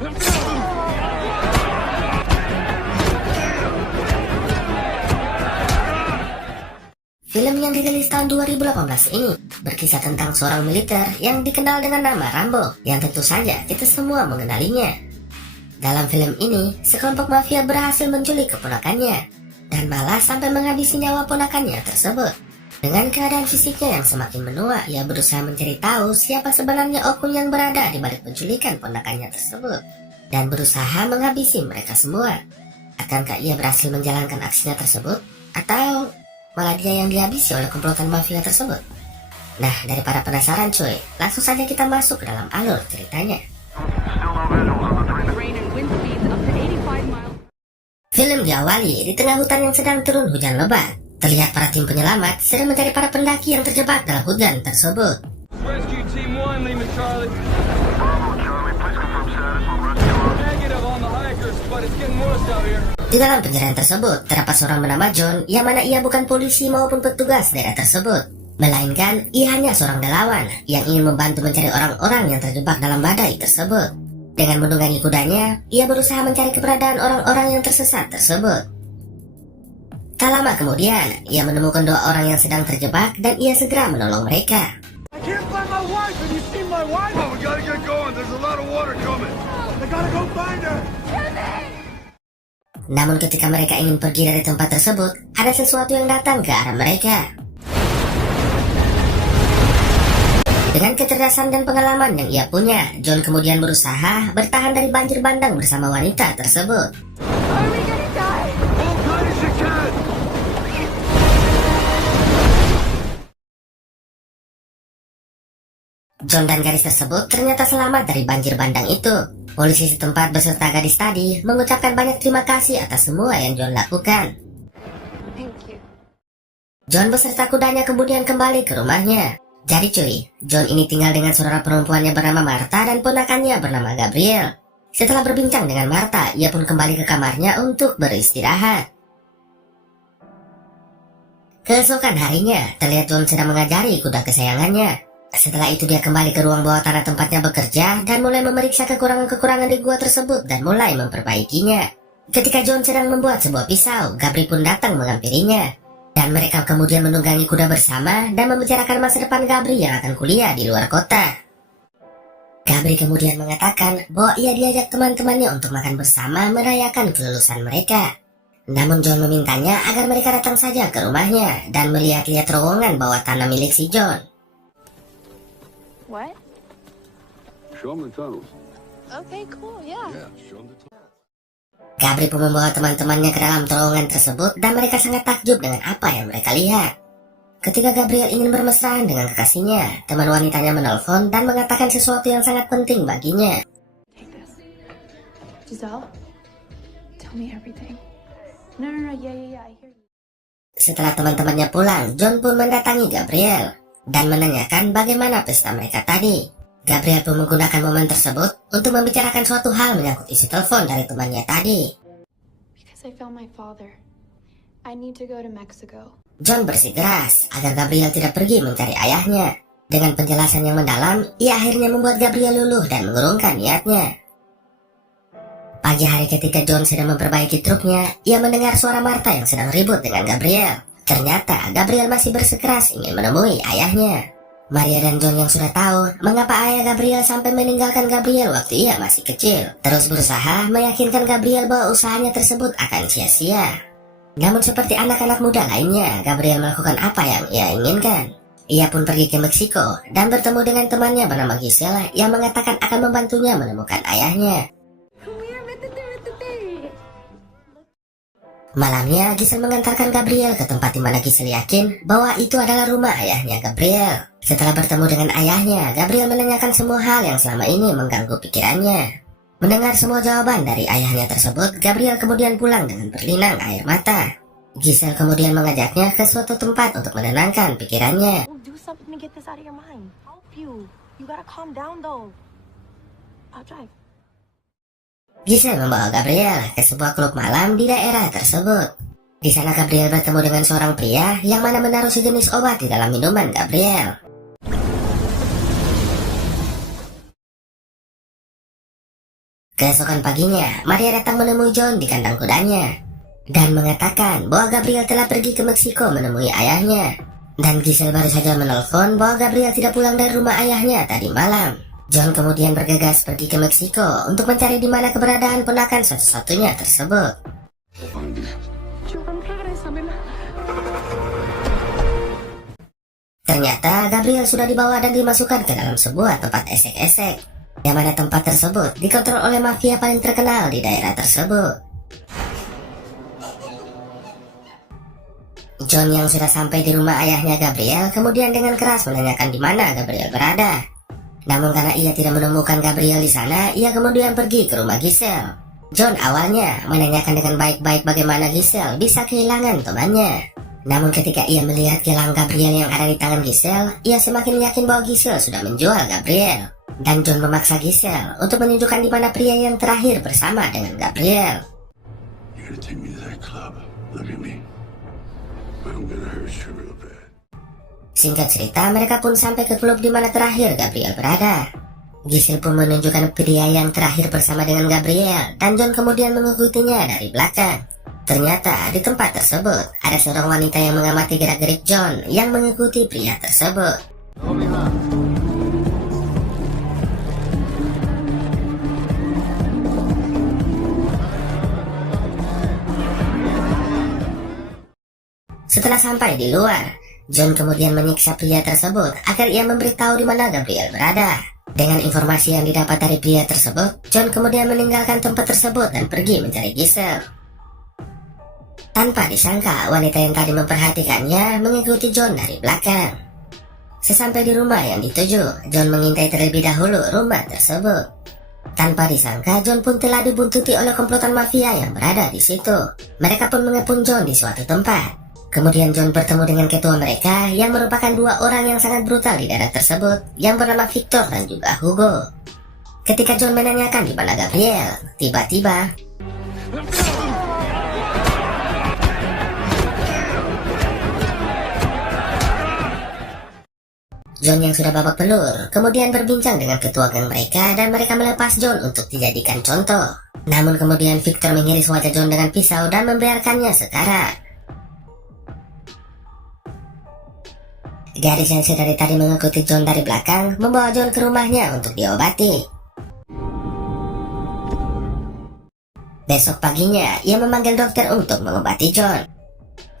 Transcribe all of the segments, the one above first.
Film yang dirilis tahun 2018 ini berkisah tentang seorang militer yang dikenal dengan nama Rambo, yang tentu saja kita semua mengenalinya. Dalam film ini, sekelompok mafia berhasil menculik keponakannya, dan malah sampai menghabisi nyawa ponakannya tersebut. Dengan keadaan fisiknya yang semakin menua, ia berusaha mencari tahu siapa sebenarnya oknum yang berada di balik penculikan ponakannya tersebut, dan berusaha menghabisi mereka semua. Akankah ia berhasil menjalankan aksinya tersebut, atau malah dia yang dihabisi oleh komplotan mafia tersebut? Nah, daripada penasaran cuy, langsung saja kita masuk ke dalam alur ceritanya. Film diawali di tengah hutan yang sedang turun hujan lebat. Terlihat para tim penyelamat sedang mencari para pendaki yang terjebak dalam hujan tersebut. Di dalam pencarian tersebut, terdapat seorang bernama John, yang mana ia bukan polisi maupun petugas daerah tersebut, melainkan ia hanya seorang relawan yang ingin membantu mencari orang-orang yang terjebak dalam badai tersebut. Dengan menunggangi kudanya, ia berusaha mencari keberadaan orang-orang yang tersesat tersebut. Tak lama kemudian, ia menemukan dua orang yang sedang terjebak dan ia segera menolong mereka. Namun ketika mereka ingin pergi dari tempat tersebut, ada sesuatu yang datang ke arah mereka. Dengan kecerdasan dan pengalaman yang ia punya, John kemudian berusaha bertahan dari banjir bandang bersama wanita tersebut. John dan gadis tersebut ternyata selamat dari banjir bandang itu. Polisi setempat beserta gadis tadi mengucapkan banyak terima kasih atas semua yang John lakukan. John beserta kudanya kemudian kembali ke rumahnya. Jadi cuy, John ini tinggal dengan saudara perempuannya bernama Martha dan ponakannya bernama Gabriel. Setelah berbincang dengan Martha, ia pun kembali ke kamarnya untuk beristirahat. Keesokan harinya, terlihat John sedang mengajari kuda kesayangannya. Setelah itu dia kembali ke ruang bawah tanah tempatnya bekerja dan mulai memeriksa kekurangan-kekurangan di gua tersebut dan mulai memperbaikinya. Ketika John sedang membuat sebuah pisau, Gabri pun datang menghampirinya. Dan mereka kemudian menunggangi kuda bersama dan membicarakan masa depan Gabri yang akan kuliah di luar kota. Gabri kemudian mengatakan bahwa ia diajak teman-temannya untuk makan bersama merayakan kelulusan mereka. Namun John memintanya agar mereka datang saja ke rumahnya dan melihat-lihat terowongan bawah tanah milik si John. What? Show them the tunnels. Okay, cool, yeah. Show them the tunnels. Gabri pun membawa teman-temannya ke dalam terowongan tersebut dan mereka sangat takjub dengan apa yang mereka lihat. Ketika Gabriel ingin bermesraan dengan kekasihnya, teman wanitanya menelpon dan mengatakan sesuatu yang sangat penting baginya. Take this. Giselle, tell me everything. No, yeah, I hear you. Setelah teman-temannya pulang, John pun mendatangi Gabriel dan menanyakan bagaimana pesta mereka tadi. Gabriel pun menggunakan momen tersebut untuk membicarakan suatu hal menyangkut isi telepon dari temannya tadi. Because I found my father. I need to go to Mexico. John bersikeras agar Gabriel tidak pergi mencari ayahnya. Dengan penjelasan yang mendalam, ia akhirnya membuat Gabriel luluh dan mengurungkan niatnya. Pagi hari ketika John sedang memperbaiki truknya, ia mendengar suara Martha yang sedang ribut dengan Gabriel. Ternyata Gabriel masih bersikeras ingin menemui ayahnya. Maria dan John yang sudah tahu mengapa ayah Gabriel sampai meninggalkan Gabriel waktu ia masih kecil, terus berusaha meyakinkan Gabriel bahwa usahanya tersebut akan sia-sia. Namun seperti anak-anak muda lainnya, Gabriel melakukan apa yang ia inginkan. Ia pun pergi ke Meksiko dan bertemu dengan temannya bernama Giselle yang mengatakan akan membantunya menemukan ayahnya. Malamnya, Giselle mengantarkan Gabriel ke tempat di mana Giselle yakin bahwa itu adalah rumah ayahnya Gabriel. Setelah bertemu dengan ayahnya, Gabriel menanyakan semua hal yang selama ini mengganggu pikirannya. Mendengar semua jawaban dari ayahnya tersebut, Gabriel kemudian pulang dengan berlinang air mata. Giselle kemudian mengajaknya ke suatu tempat untuk menenangkan pikirannya. Do something to get this out of your mind. Help you. You gotta calm down though. I'll drive. Giselle membawa Gabriel ke sebuah klub malam di daerah tersebut. Di sana Gabriel bertemu dengan seorang pria yang mana menaruh sejenis obat di dalam minuman Gabriel. Keesokan paginya, Maria datang menemui John di kandang kudanya dan mengatakan bahwa Gabriel telah pergi ke Meksiko menemui ayahnya. Dan Giselle baru saja menelpon bahwa Gabriel tidak pulang dari rumah ayahnya tadi malam. John kemudian bergegas pergi ke Meksiko untuk mencari di mana keberadaan ponakan satu-satunya tersebut. Ternyata Gabriel sudah dibawa dan dimasukkan ke dalam sebuah tempat esek-esek, yang mana tempat tersebut dikontrol oleh mafia paling terkenal di daerah tersebut. John yang sudah sampai di rumah ayahnya Gabriel kemudian dengan keras menanyakan di mana Gabriel berada. Namun karena ia tidak menemukan Gabriel di sana, ia kemudian pergi ke rumah Giselle. John awalnya menanyakan dengan baik-baik bagaimana Giselle bisa kehilangan temannya. Namun ketika ia melihat gelang Gabriel yang ada di tangan Giselle, ia semakin yakin bahwa Giselle sudah menjual Gabriel. Dan John memaksa Giselle untuk menunjukkan di mana pria yang terakhir bersama dengan Gabriel. You're gonna take me to that club. Look at me. I'm gonna hurt you real bad. Singkat cerita, mereka pun sampai ke klub di mana terakhir Gabriel berada. Giselle pun menunjukkan pria yang terakhir bersama dengan Gabriel, dan John kemudian mengikutinya dari belakang. Ternyata di tempat tersebut ada seorang wanita yang mengamati gerak-gerik John yang mengikuti pria tersebut. Setelah sampai di luar, John kemudian menyiksa pria tersebut agar ia memberitahu di mana Gabriel berada. Dengan informasi yang didapat dari pria tersebut, John kemudian meninggalkan tempat tersebut dan pergi mencari Giselle. Tanpa disangka, wanita yang tadi memperhatikannya mengikuti John dari belakang. Sesampai di rumah yang dituju, John mengintai terlebih dahulu rumah tersebut. Tanpa disangka, John pun telah dibuntuti oleh komplotan mafia yang berada di situ. Mereka pun mengepung John di suatu tempat. Kemudian John bertemu dengan ketua mereka yang merupakan dua orang yang sangat brutal di daerah tersebut yang bernama Victor dan juga Hugo. Ketika John menanyakan di mana Gabriel, tiba-tiba John yang sudah babak belur kemudian berbincang dengan ketua geng mereka dan mereka melepas John untuk dijadikan contoh. Namun kemudian Victor mengiris wajah John dengan pisau dan membiarkannya sekarat. Gadis yang dari tadi mengikuti John dari belakang membawa John ke rumahnya untuk diobati. Besok paginya, ia memanggil dokter untuk mengobati John.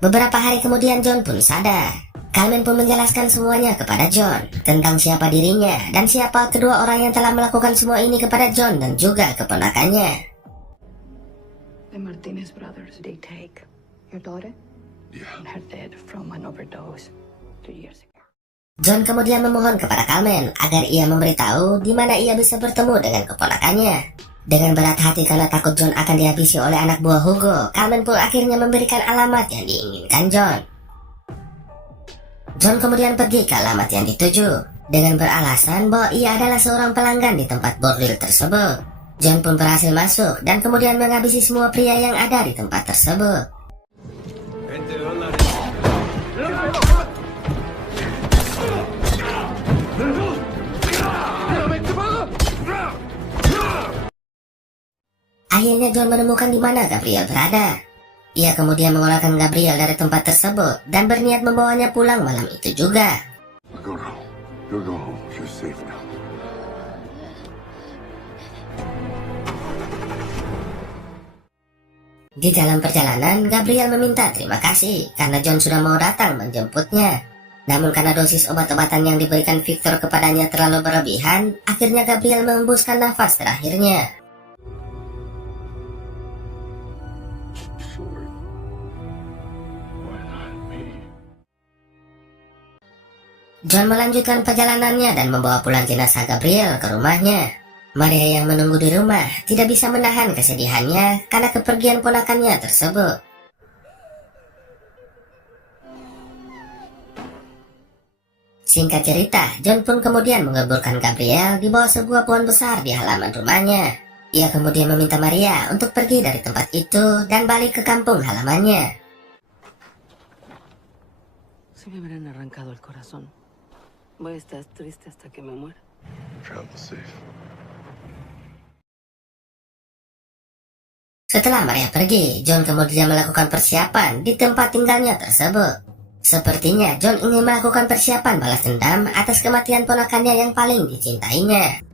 Beberapa hari kemudian John pun sadar. Carmen pun menjelaskan semuanya kepada John tentang siapa dirinya dan siapa kedua orang yang telah melakukan semua ini kepada John dan juga keponakannya. The Martinez brothers, they take your daughter Yeah. and her dead from an overdose 2 years ago. John kemudian memohon kepada Carmen agar ia memberitahu di mana ia bisa bertemu dengan keponakannya. Dengan berat hati karena takut John akan dihabisi oleh anak buah Hugo, Carmen pun akhirnya memberikan alamat yang diinginkan John. John kemudian pergi ke alamat yang dituju dengan beralasan bahwa ia adalah seorang pelanggan di tempat bordil tersebut. John pun berhasil masuk dan kemudian menghabisi semua pria yang ada di tempat tersebut. Akhirnya John menemukan di mana Gabriel berada. Ia kemudian mengeluarkan Gabriel dari tempat tersebut dan berniat membawanya pulang malam itu juga. Go home. You'll go home. You're safe now. Di dalam perjalanan, Gabriel meminta terima kasih karena John sudah mau datang menjemputnya. Namun karena dosis obat-obatan yang diberikan Victor kepadanya terlalu berlebihan, akhirnya Gabriel mengembuskan nafas terakhirnya. Sure. Why not me? John melanjutkan perjalanannya dan membawa pulang jenazah Gabriel ke rumahnya. Maria yang menunggu di rumah tidak bisa menahan kesedihannya karena kepergian ponakannya tersebut. Singkat cerita, John pun kemudian menguburkan Gabriel di bawah sebuah pohon besar di halaman rumahnya. Ia kemudian meminta Maria untuk pergi dari tempat itu dan balik ke kampung halamannya. Si me hubieran arrancado el corazón, voy a estar triste hasta que me muera. Travel safe. Setelah Maria pergi, John kemudian melakukan persiapan di tempat tinggalnya tersebut. Sepertinya John ingin melakukan persiapan balas dendam atas kematian ponakannya yang paling dicintainya.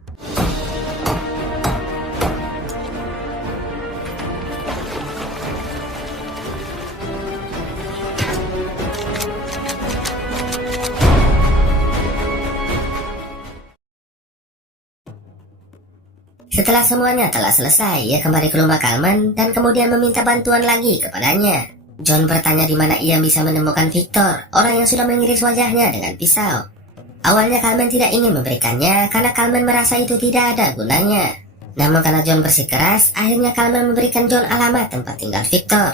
Setelah semuanya telah selesai, ia kembali ke rumah Carmen dan kemudian meminta bantuan lagi kepadanya. John bertanya di mana ia bisa menemukan Victor, orang yang sudah mengiris wajahnya dengan pisau. Awalnya Carmen tidak ingin memberikannya karena Carmen merasa itu tidak ada gunanya. Namun karena John bersikeras, akhirnya Carmen memberikan John alamat tempat tinggal Victor.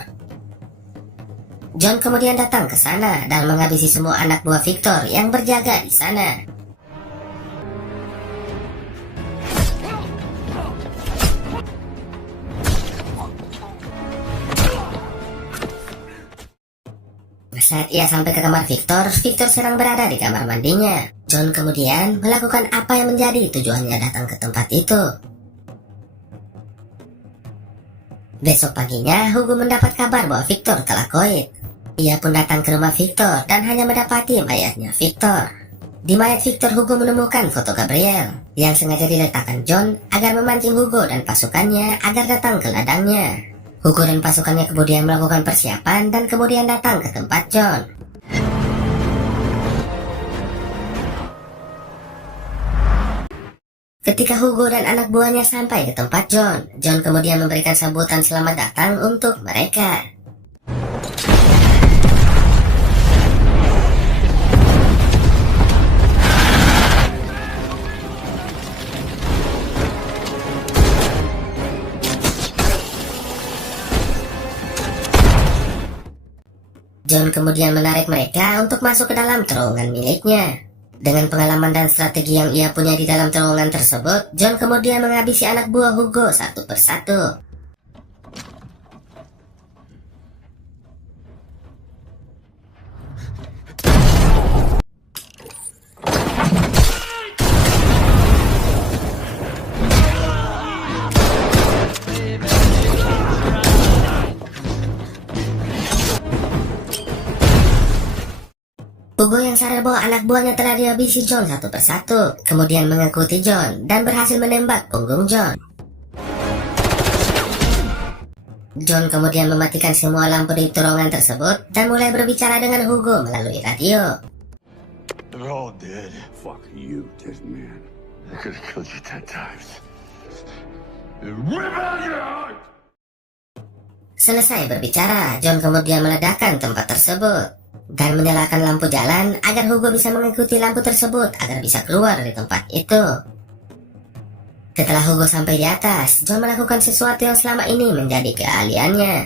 John kemudian datang ke sana dan menghabisi semua anak buah Victor yang berjaga di sana. Saat ia sampai ke kamar Victor, Victor sedang berada di kamar mandinya. John kemudian melakukan apa yang menjadi tujuannya datang ke tempat itu. Besok paginya, Hugo mendapat kabar bahwa Victor telah koit. Ia pun datang ke rumah Victor dan hanya mendapati mayatnya Victor. Di mayat Victor, Hugo menemukan foto Gabriel yang sengaja diletakkan John agar memancing Hugo dan pasukannya agar datang ke ladangnya. Hugo dan pasukannya kemudian melakukan persiapan dan kemudian datang ke tempat John. Ketika Hugo dan anak buahnya sampai ke tempat John, John kemudian memberikan sambutan selamat datang untuk mereka. John kemudian menarik mereka untuk masuk ke dalam terowongan miliknya. Dengan pengalaman dan strategi yang ia punya di dalam terowongan tersebut, John kemudian menghabisi anak buah Hugo satu persatu. Hugo yang sadar bahwa anak buahnya telah dihabisi John satu persatu, kemudian mengikuti John dan berhasil menembak punggung John. John kemudian mematikan semua lampu di terowongan tersebut dan mulai berbicara dengan Hugo melalui radio. They're all dead. Fuck you, dead man. I could have killed you 10 times. Rip out your heart! Selesai berbicara, John kemudian meledakkan tempat tersebut dan menyalakan lampu jalan agar Hugo bisa mengikuti lampu tersebut agar bisa keluar dari tempat itu. Setelah Hugo sampai di atas, John melakukan sesuatu yang selama ini menjadi keahliannya.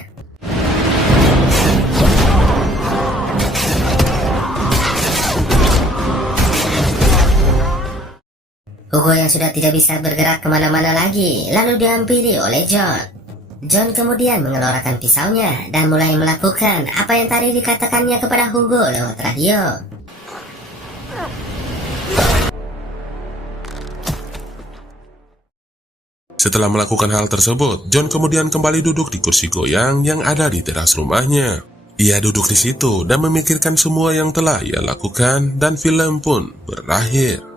Hugo yang sudah tidak bisa bergerak kemana-mana lagi, lalu dihampiri oleh John. John kemudian mengeluarkan pisaunya dan mulai melakukan apa yang tadi dikatakannya kepada Hugo lewat radio. Setelah melakukan hal tersebut, John kemudian kembali duduk di kursi goyang yang ada di teras rumahnya. Ia duduk di situ dan memikirkan semua yang telah ia lakukan dan film pun berakhir.